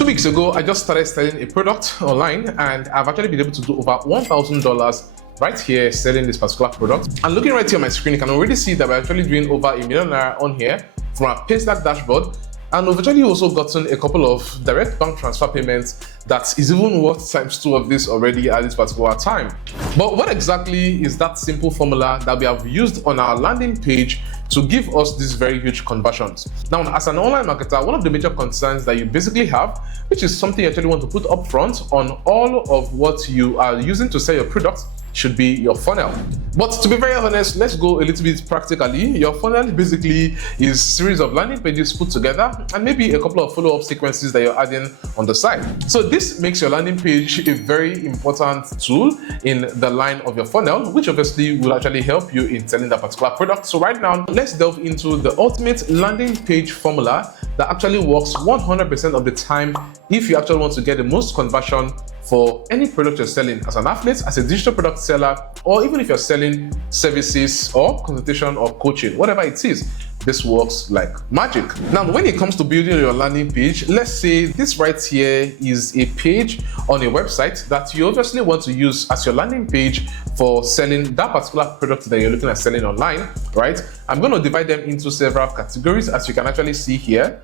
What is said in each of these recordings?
2 weeks ago, I just started selling a product online, and I've actually been able to do over $1,000 right here selling this particular product. And looking right here on my screen, you can already see that we're actually doing over $1 million on here from our Paystack dashboard. And we've actually also gotten a couple of direct bank transfer payments that is even worth ×2 of this already at this particular time. But what exactly is that simple formula that we have used on our landing page to give us these very huge conversions? Now, as an online marketer, one of the major concerns that you basically have, which is something you actually want to put up front on all of what you are using to sell your product, should be your funnel. But to be very honest, let's go a little bit practically. Your funnel basically is a series of landing pages put together and maybe a couple of follow-up sequences that you're adding on the side. So this makes your landing page a very important tool in the line of your funnel, which obviously will actually help you in selling that particular product. So right now, let's delve into the ultimate landing page formula that actually works 100% of the time if you actually want to get the most conversion for any product you're selling as an affiliate, as a digital product seller, or even if you're selling services or consultation or coaching, whatever it is. This works like magic. Now, when it comes to building your landing page, let's say this right here is a page on a website that you obviously want to use as your landing page for selling that particular product that you're looking at selling online, right? I'm going to divide them into several categories, as you can actually see here.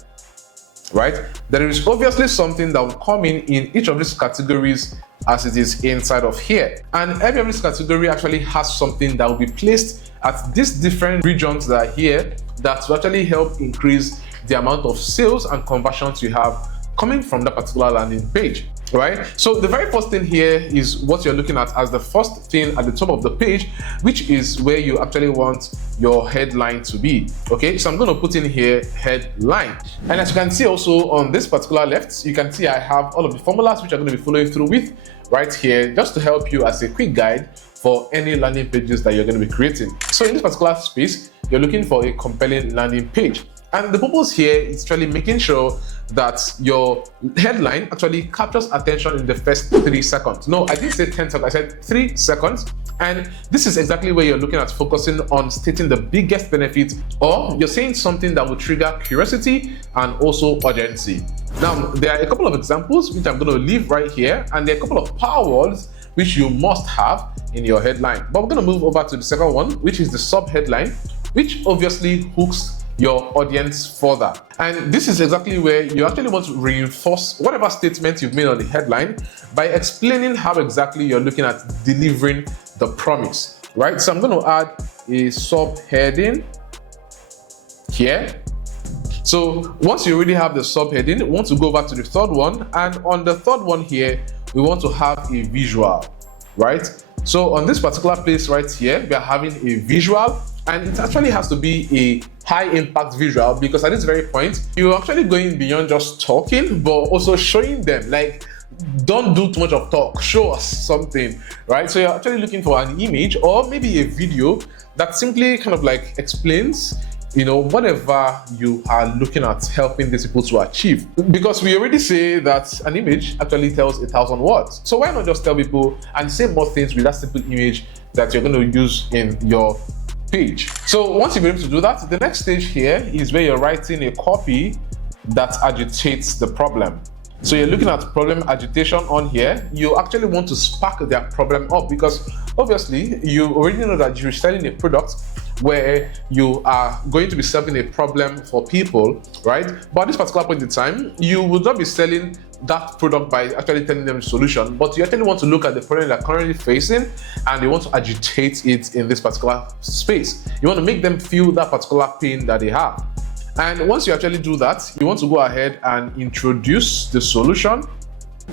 Right, there is obviously something that will come in each of these categories as it is inside of here, and every of this category actually has something that will be placed at these different regions that are here that will actually help increase the amount of sales and conversions you have coming from that particular landing page, right? So the very first thing here is what you're looking at as the first thing at the top of the page, which is where you actually want your headline to be. Okay, so I'm going to put in here headline, and as you can see also on this particular left, you can see I have all of the formulas which I'm going to be following through with right here, just to help you as a quick guide for any landing pages that you're going to be creating. So in this particular space, you're looking for a compelling landing page. And the purpose here is actually making sure that your headline actually captures attention in the first 3 seconds. No, I didn't say 10 seconds, I said 3 seconds. And this is exactly where you're looking at focusing on stating the biggest benefit, or you're saying something that will trigger curiosity and also urgency. Now, there are a couple of examples which I'm going to leave right here, and there are a couple of power words which you must have in your headline. But we're going to move over to the second one, which is the sub-headline, which obviously hooks your audience further. And this is exactly where you actually want to reinforce whatever statement you've made on the headline by explaining how exactly you're looking at delivering the promise, right? So I'm going to add a subheading here. So once you already have the subheading, we want to go back to the third one, and on the third one here, we want to have a visual, right? So on this particular place right here, we are having a visual, and it actually has to be a high impact visual, because at this very point, you're actually going beyond just talking, but also showing them. Like, don't do too much of talk, show us something, right? So you're actually looking for an image or maybe a video that simply kind of like explains, you know, whatever you are looking at helping these people to achieve. Because we already say that an image actually tells 1,000 words. So why not just tell people and say more things with that simple image that you're going to use in your page? So once you've been able to do that, the next stage here is where you're writing a copy that agitates the problem. So you're looking at problem agitation on here. You actually want to spark their problem up, because obviously you already know that you're selling a product where you are going to be solving a problem for people, right? But at this particular point in time, you would not be selling that product by actually telling them the solution, but you actually want to look at the problem they're currently facing and you want to agitate it in this particular space. You want to make them feel that particular pain that they have. And once you actually do that, you want to go ahead and introduce the solution,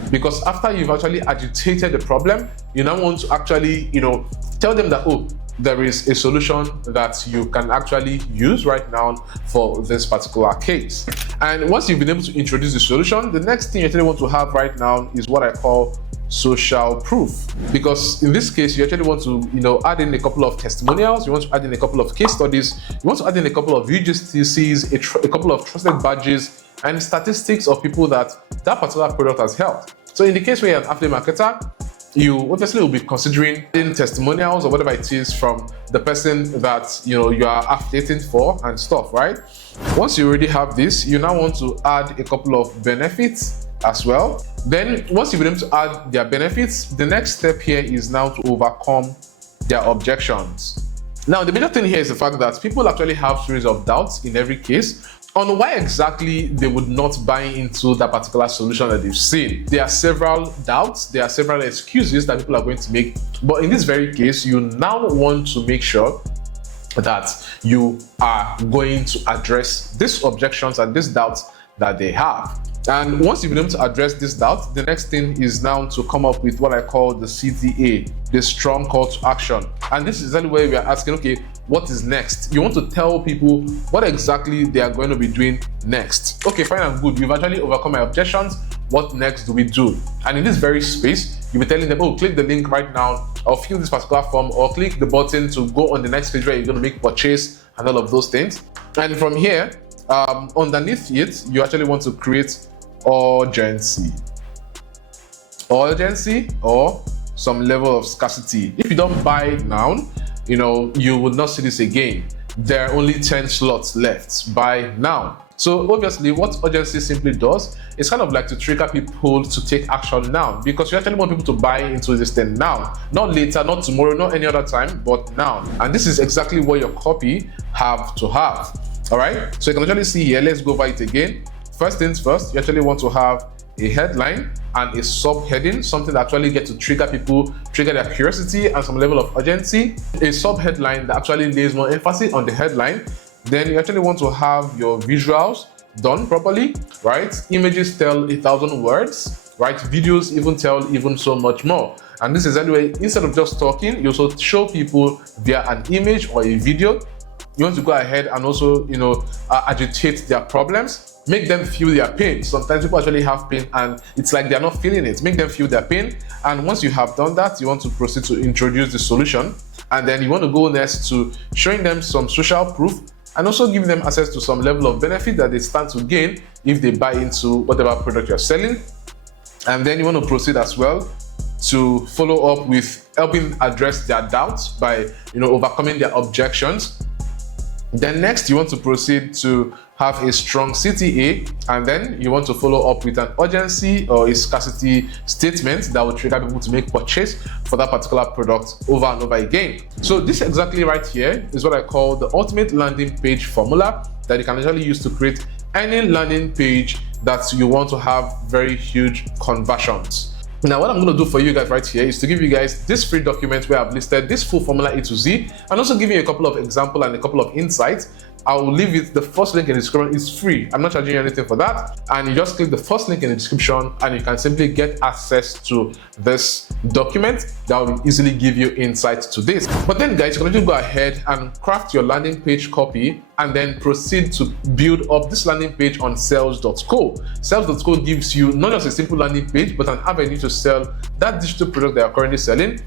because after you've actually agitated the problem, you now want to actually, you know, tell them that, oh, there is a solution that you can actually use right now for this particular case. And once you've been able to introduce the solution, the next thing you actually want to have right now is what I call social proof, because in this case you actually want to, you know, add in a couple of testimonials, you want to add in a couple of case studies, you want to add in a couple of UGTCs, a couple of trusted badges and statistics of people that particular product has helped. So in the case where you're an affiliate marketer, you obviously will be considering in testimonials or whatever it is from the person that, you know, you are affiliating for and stuff, right? Once you already have this, you now want to add a couple of benefits as well. Then once you've been able to add their benefits, the next step here is now to overcome their objections. Now, the major thing here is the fact that people actually have series of doubts in every case on why exactly they would not buy into that particular solution that they've seen. There are several doubts, there are several excuses that people are going to make, but in this very case, you now want to make sure that you are going to address these objections and these doubts that they have. And once you've been able to address this doubt, the next thing is now to come up with what I call the CTA, the strong call to action. And this is exactly where we are asking, okay, what is next? You want to tell people what exactly they are going to be doing next. Okay, fine and good. You've actually overcome my objections. What next do we do? And in this very space, you'll be telling them, oh, click the link right now, or fill this particular form, or click the button to go on the next page where you're going to make purchase and all of those things. And from here, underneath it, you actually want to create urgency or some level of scarcity. If you don't buy now, you will not see this again. There are only 10 slots left. Buy now. So obviously what urgency simply does is kind of like to trigger people to take action now, because you actually want people to buy into this thing now, not later, not tomorrow, not any other time, but now. And this is exactly what your copy have to have. All right, so you can actually see here, let's go over it again. First things first, you actually want to have a headline and a subheading, something that actually gets to trigger people, trigger their curiosity and some level of urgency. A subheadline that actually lays more emphasis on the headline. Then you actually want to have your visuals done properly, right? Images tell 1,000 words, right? Videos even tell even so much more. And this is anyway, instead of just talking, you also show people via an image or a video. You want to go ahead and also, agitate their problems, make them feel their pain. Sometimes people actually have pain and it's like they're not feeling it. Make them feel their pain. And once you have done that, you want to proceed to introduce the solution. And then you want to go next to showing them some social proof and also giving them access to some level of benefit that they stand to gain if they buy into whatever product you're selling. And then you want to proceed as well to follow up with helping address their doubts by, overcoming their objections. Then next, you want to proceed to have a strong CTA, and then you want to follow up with an urgency or a scarcity statement that will trigger people to make purchase for that particular product over and over again. So this exactly right here is what I call the ultimate landing page formula that you can actually use to create any landing page that you want to have very huge conversions. Now, what I'm going to do for you guys right here is to give you guys this free document where I've listed this full formula A to Z, and also giving you a couple of examples and a couple of insights. I will leave it, the first link in the description is free. I'm not charging you anything for that. And you just click the first link in the description and you can simply get access to this document that will easily give you insights to this. But then guys, you can just go ahead and craft your landing page copy and then proceed to build up this landing page on sales.co. Sales.co gives you not just a simple landing page, but an avenue to sell that digital product that you're currently selling.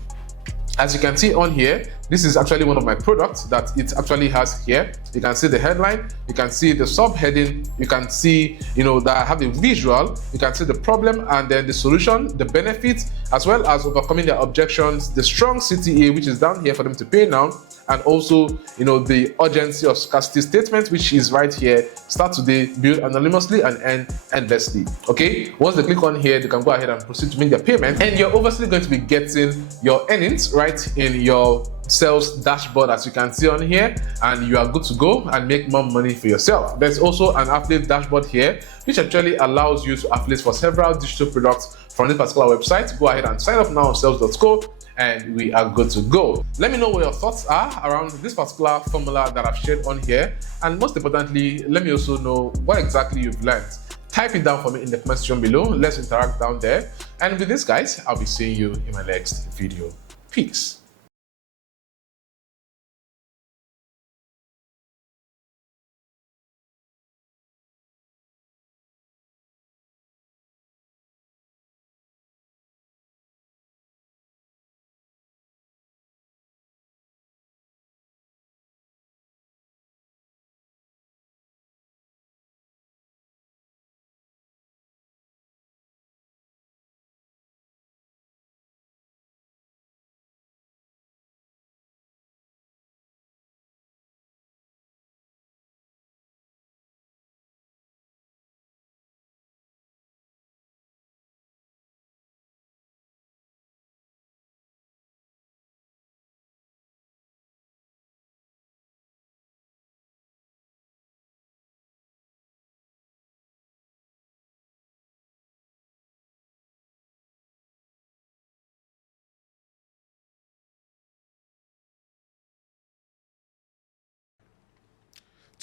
As you can see on here, this is actually one of my products that it actually has here. You can see the headline, you can see the subheading, you can see, that I have a visual, you can see the problem and then the solution, the benefits, as well as overcoming their objections, the strong CTA, which is down here for them to pay now, and also, the urgency or scarcity statement, which is right here. Start today, build anonymously, and end endlessly. Okay, once they click on here, they can go ahead and proceed to make their payment, and you're obviously going to be getting your earnings right in your sales dashboard, as you can see on here, and you are good to go and make more money for yourself. There's also an affiliate dashboard here, which actually allows you to affiliate for several digital products from this particular website. Go ahead and sign up now on sales.co and we are good to go. Let me know what your thoughts are around this particular formula that I've shared on here, and most importantly, let me also know what exactly you've learned. Type it down for me in the comment section below. Let's interact down there. And with this, guys, I'll be seeing you in my next video. Peace.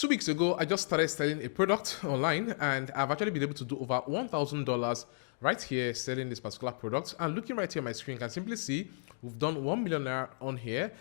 2 weeks ago, I just started selling a product online, and I've actually been able to do over $1,000 right here selling this particular product. And looking right here on my screen, you can simply see we've done 1 million naira on here.